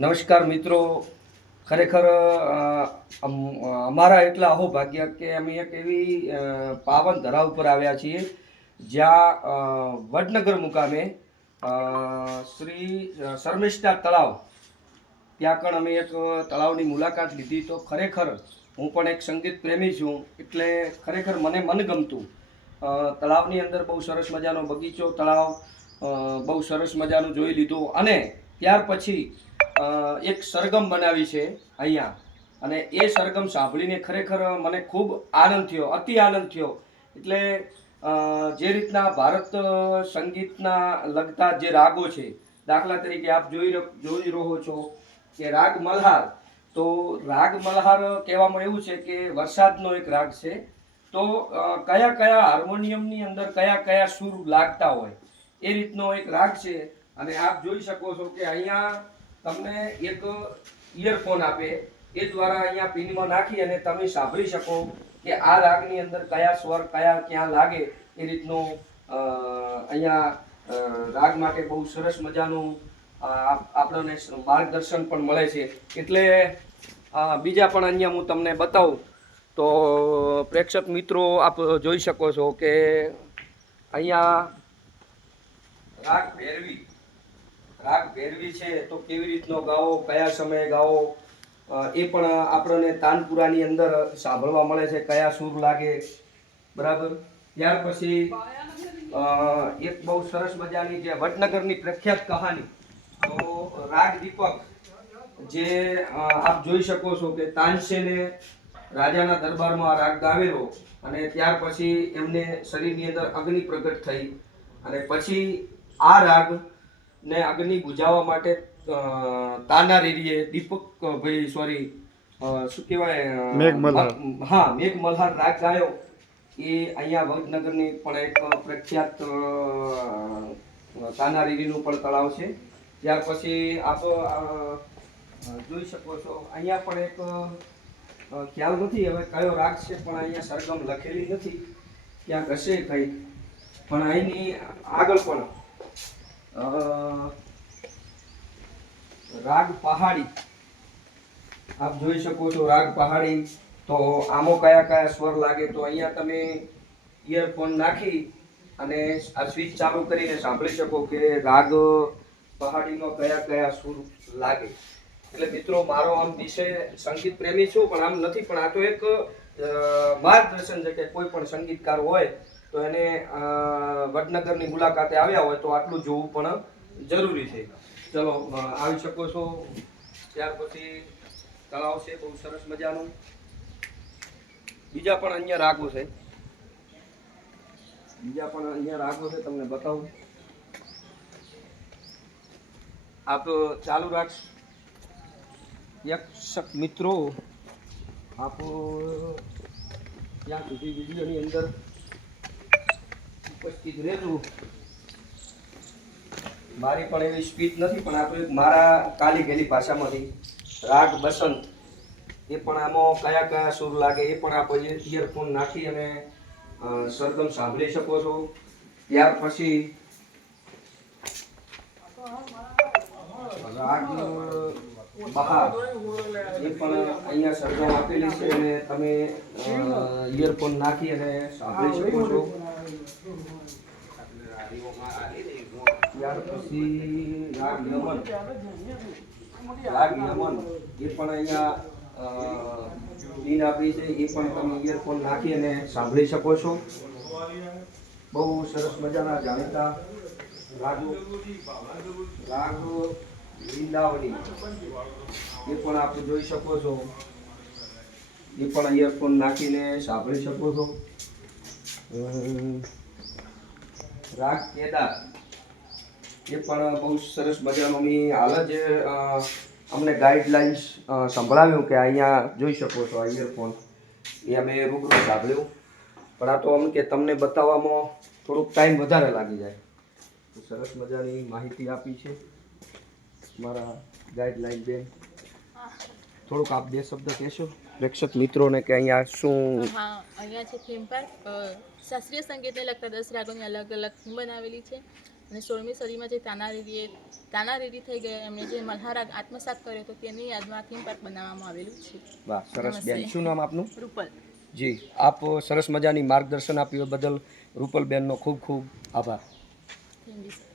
નમસ્કાર મિત્રો, ખરેખર અમારા એટલા અહોભાગ્ય કે અમે એક એવી પાવન ધરા ઉપર આવ્યા છીએ જ્યાં વડનગર મુકામે શ્રી શર્મિષ્ઠા તળાવ ત્યાં કણ અમે એક તળાવની મુલાકાત લીધી. તો ખરેખર હું પણ એક સંગીત પ્રેમી છું, એટલે ખરેખર મને મનગમતું તળાવની અંદર બહુ સરસ મજાનો બગીચો, તળાવ બહુ સરસ મજાનું જોઈ લીધું. અને ત્યાર પછી એક સરગમ બનાવી છે અહીંયા, અને એ સરગમ સાંભળીને ખરેખર મને ખૂબ આનંદ થયો, અતિ આનંદ થયો. એટલે જે રીતના ભારત સંગીતના લગતા જે રાગો છે, દાખલા તરીકે આપ જોઈ રહો છો કે રાગ મલ્હાર. તો રાગ મલ્હાર કહેવામાં એવું છે કે વરસાદનો એક રાગ છે. તો કયા કયા હાર્મોનિયમની અંદર કયા કયા સૂર લાગતા હોય એ રીતનો એક રાગ છે. અને આપ જોઈ શકો છો કે અહીંયા તમને એક ઇયરફોન આપે, એ દ્વારા અહીંયા પિનમાં નાખી અને તમે સાંભળી શકો કે આ રાગની અંદર કયા સ્વર કયા ક્યાં લાગે. એ રીતનું અહીંયા રાગ માટે બહુ સરસ મજાનું આપણને માર્ગદર્શન પણ મળે છે. એટલે બીજા પણ અહીંયા હું તમને બતાવું તો પ્રેક્ષક મિત્રો આપ જોઈ શકો છો કે અહીંયા રાગ ભૈરવી છે. તો કેવી રીતનો ગાવો, કયા સમયે ગાવો, એ પણ આપણને તાનપુરાની અંદર સાંભળવા મળે છે, કયા સૂર લાગે. બરાબર. ત્યાર પછી એક બહુ સરસ મજાની જે વડનગરની પ્રખ્યાત કહાની, તો રાગ દીપક, જે આપ જોઈ શકો છો કે તાનસેને રાજાના દરબારમાં રાગ ગાવેલો, અને ત્યાર પછી એમને શરીરની અંદર અગ્નિ પ્રગટ થઈ, અને પછી આ રાગ ને અગ્નિ બુઝાવવા માટે તાનારીરીએ શું કહેવાય, મેઘ મલ્હાર રાગ ગાયો. એ અહીંયા વડનગરની પણ એક પ્રખ્યાત તાનારીરીનું પણ તળાવ છે. ત્યાર પછી આપ જોઈ શકો છો અહીંયા પણ એક ખ્યાલ નથી હવે કયો રાગ છે, પણ અહીંયા સરગમ લખેલી નથી, ક્યાંક હશે કંઈક. પણ અહીંની આગળ પણ રાગ પહાડી આપ જોઈ શકો છો. રાગ પહાડી, તો આમાં કયા કયા સ્વર લાગે, તો અહીંયા તમે ઇયરફોન નાખી અને આ સ્વિચ ચાલુ કરીને સાંભળી શકો કે રાગ પહાડીનો કયા કયા સુર લાગે. એટલે મિત્રો, મારો આમ વિષય સંગીત પ્રેમી છું, પણ આમ નથી, પણ આ તો એક માર્ગદર્શન છે કે કોઈ પણ સંગીતકાર હોય તો એને વડનગરની મુલાકાતે આવ્યા હોય તો આટલું જોવું પણ જરૂરી છે. ચલો, આવી શકો છો. ત્યાર પછી તળાવ છે બહુ સરસ મજાનું. બીજા પણ અહીંયા રાગો છે, તમને બતાવું. આપ ચાલુ રાખશો યક્ષક મિત્રો, આપ ત્યાં સુધી વિડીયોની અંદર ઉપસ્થિત રહેજો. મારી પણ એવી સ્પીડ નથી, પણ આ તો એક મારા કાલી ગયેલી ભાષામાંથી રાગ બસંત, એ પણ આમાં કયા કયા સુર લાગે એ પણ આપ ઇયરફોન નાખી અને સરગમ સાંભળી શકો છો. ત્યાર પછી રાગ બહાર, એ પણ અહીંયા સરગમ આપેલી છે અને તમે ઇયરફોન નાખી અને સાંભળી શકો છો. ત્યાર પછી રાગ યમન, એ પણ અહીંયા લીન આપી છે, એ પણ તમે ઇયરફોન નાખી અને સાંભળી શકો છો. બહુ સરસ મજાના જાણીતા રાગ વૃંદાવની, એ પણ આપ જોઈ શકો છો, એ પણ ઇયરફોન નાખીને સાંભળી શકો છો. રાગ કેદાર, એ પણ બહુ સરસ મજાનું. મેં હાલ જ અમને ગાઈડલાઇન્સ સંભળાવ્યું કે અહીંયા જોઈ શકો છો આ ઇયરફોન, એ અમે રૂબરૂ સાંભળ્યું. પણ આ તો આમ કે તમને બતાવવામાં થોડુંક ટાઈમ વધારે લાગી જાય. સરસ મજાની માહિતી આપી છે મારા ગાઈડલાઇન બેન. થોડુંક આપ બે શબ્દ કહેશો પ્રેક્ષક મિત્રોને કે અહીંયા શું? હા, અહીંયા છે થીમ પાર્ક. શાસ્ત્રીય સંગીતને લગતા 10 રાગોની અલગ અલગ થીમ બનાવેલી છે. અને 16મી સદીમાં જે તાનારીરી થઈ ગયા એમણે જે મલ્હાર આત્મસાત કર્યો હતો તેની યાદમાં થીમ પાર્ક બનાવવામાં આવેલું છે. વાહ, સરસ નમસ્તે. બેન. શું નામ આપનું? રૂપલ. જી, આપ સરસ મજાની માર્ગદર્શન આપ્યું એ બદલ રૂપલબેનનો ખૂબ ખૂબ આભાર. Thank you sir.